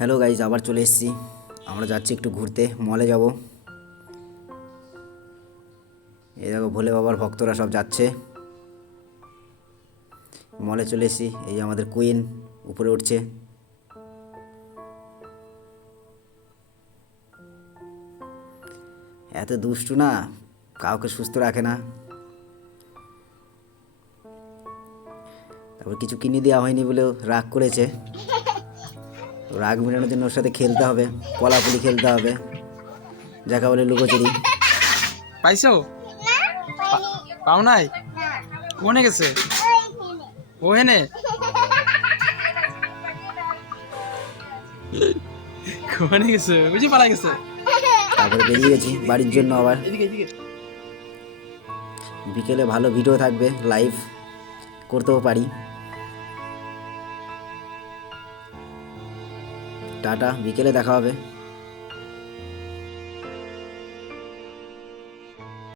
Hello guys, আবার চলে এসেছি। আমরা যাচ্ছি একটু ঘুরতে, মলে যাব। এই দেখো ভোলে বাবার ভক্তরা সব যাচ্ছে, মলে চলে এসেছি। এই যে আমাদের কুইন উপরে উঠছে। এত দুষ্টু না, কাউকে সুস্থ রাখে না। তারপর কিছু কিনে দেওয়া হয়নি বলেও রাগ করেছে। তো রাগ মেটানোর জন্য ওর সাথে খেলতে হবে, কলাপুলি খেলতে হবে, যাকে বলে লুকোচুরি। পাইছো? পাও নাই? কোনে গেছে? ও হেনে কোনে গেছে? বুঝি পালাই গেছে। তারপরে বেরিয়ে গেছি বাড়ির জন্য। আবার এদিকে এদিকে। বিকেলে ভালো ভিডিও থাকবে, লাইভ করতেও পারি। টাটা, বিকেলে দেখা হবে।